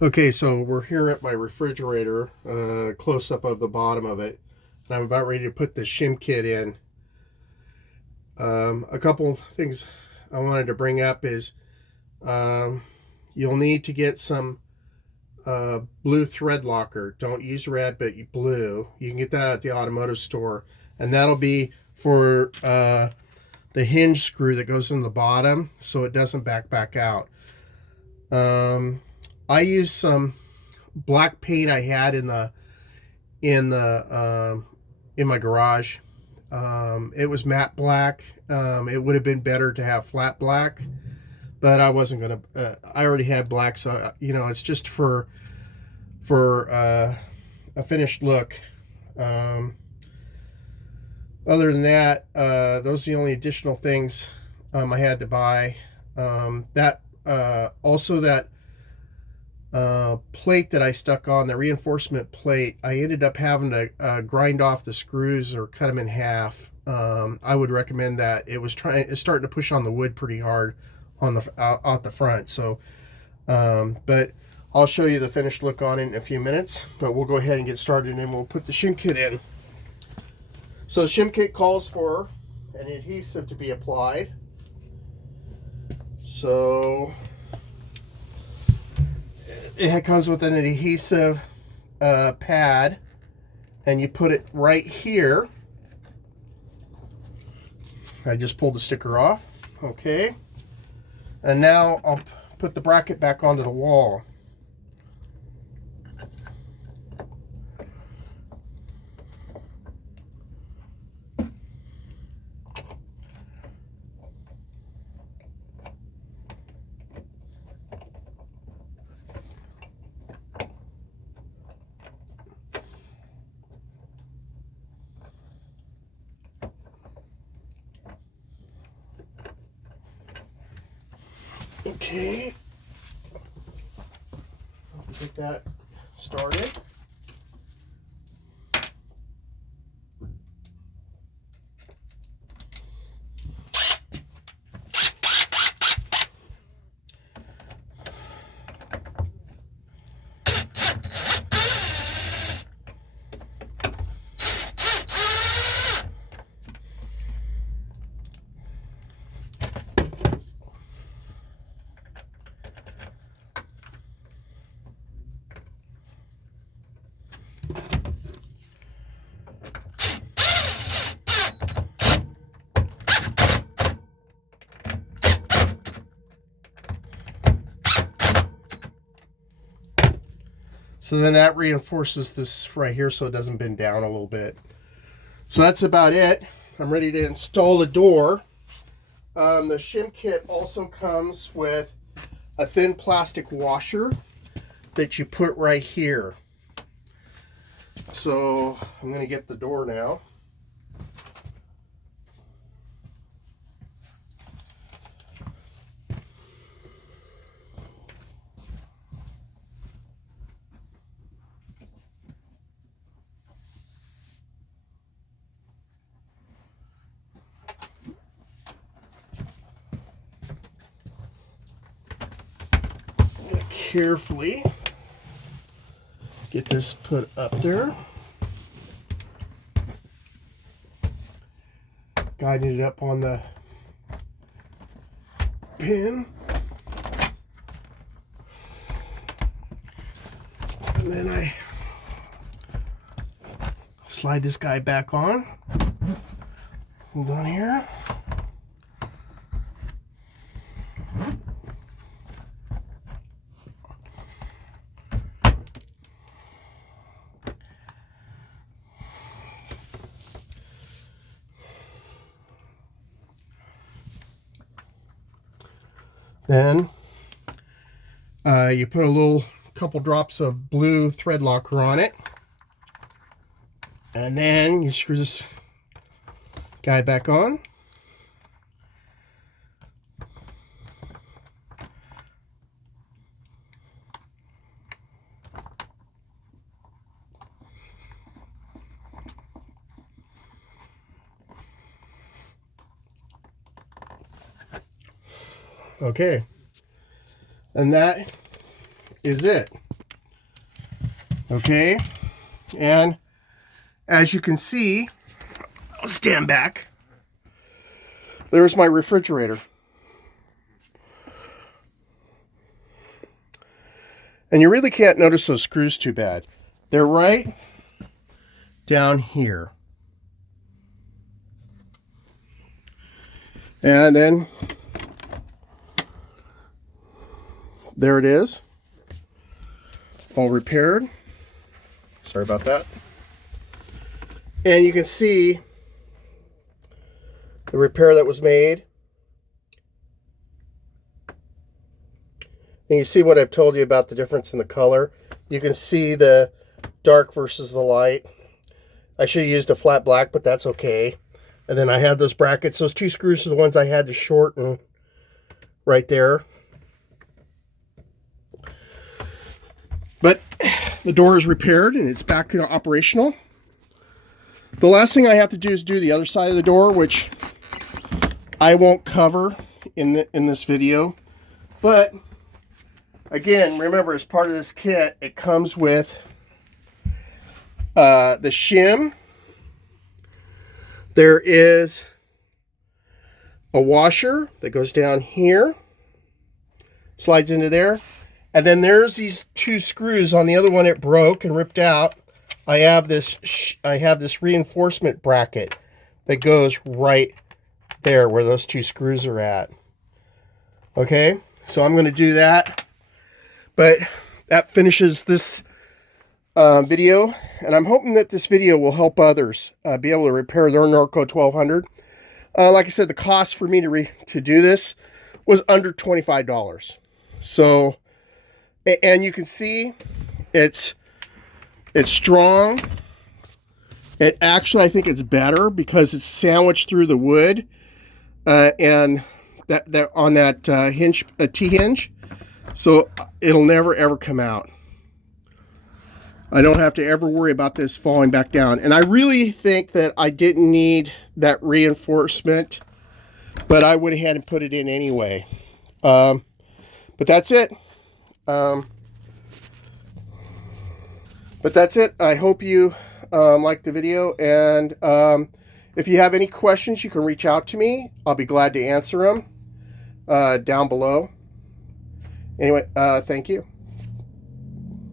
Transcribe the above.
Okay, so we're here at my refrigerator, close up of the bottom of it, and I'm about ready to put the Shim Kit in. A couple things I wanted to bring up is you'll need to get some blue thread locker. Don't use red, but blue. You can get that at the automotive store, and that'll be for the hinge screw that goes in the bottom, so it doesn't back out. I used some black paint I had in my garage. It was matte black. It would have been better to have flat black, but I wasn't gonna. I already had black, so it's just for a finished look. Other than that, those are the only additional things I had to buy. Also that plate that I stuck on, the reinforcement plate, I ended up having to grind off the screws or cut them in half. I would recommend that. It's starting to push on the wood pretty hard on the out the front. So, but I'll show you the finished look on it in a few minutes. But we'll go ahead and get started, and we'll put the Shim Kit in. So the Shim Kit calls for an adhesive to be applied. So it comes with an adhesive pad, and you put it right here. I just pulled the sticker off. Okay, and now I'll put the bracket back onto the wall. Okay, get that started. So then that reinforces this right here so it doesn't bend down a little bit. So that's about it. I'm ready to install the door. The Shim Kit also comes with a thin plastic washer that you put right here. So I'm going to get the door now. Carefully get this put up there, guiding it up on the pin, and then I slide this guy back on. Hold on here. Then you put a couple drops of blue thread locker on it, and then you screw this guy back on. Okay, and that is it. Okay, and as you can see, I'll stand back. There's my refrigerator. And you really can't notice those screws too bad. They're right down here. And then there it is, all repaired. Sorry about that. And you can see the repair that was made. And you see what I've told you about the difference in the color. You can see the dark versus the light. I should have used a flat black, but that's okay. And then I had those brackets. Those two screws are the ones I had to shorten right there. But the door is repaired and it's back operational. The last thing I have to do is do the other side of the door, which I won't cover in this video. But again, remember, as part of this kit, it comes with the shim. There is a washer that goes down here, slides into there. And then there's these two screws. On the other one, it broke and ripped out. I have this reinforcement bracket that goes right there where those two screws are at. Okay, so I'm going to do that. But that finishes this video, and I'm hoping that this video will help others be able to repair their Norcold 1200. Like I said, the cost for me to do this was under $25. So, and you can see it's strong. It actually, I think it's better because it's sandwiched through the wood, and that on that hinge, T-hinge, so it'll never ever come out. I don't have to ever worry about this falling back down. And I really think that I didn't need that reinforcement, but I went ahead and put it in anyway. But that's it. But that's it. I hope you liked the video. And if you have any questions, you can reach out to me. I'll be glad to answer them down below. Anyway, thank you.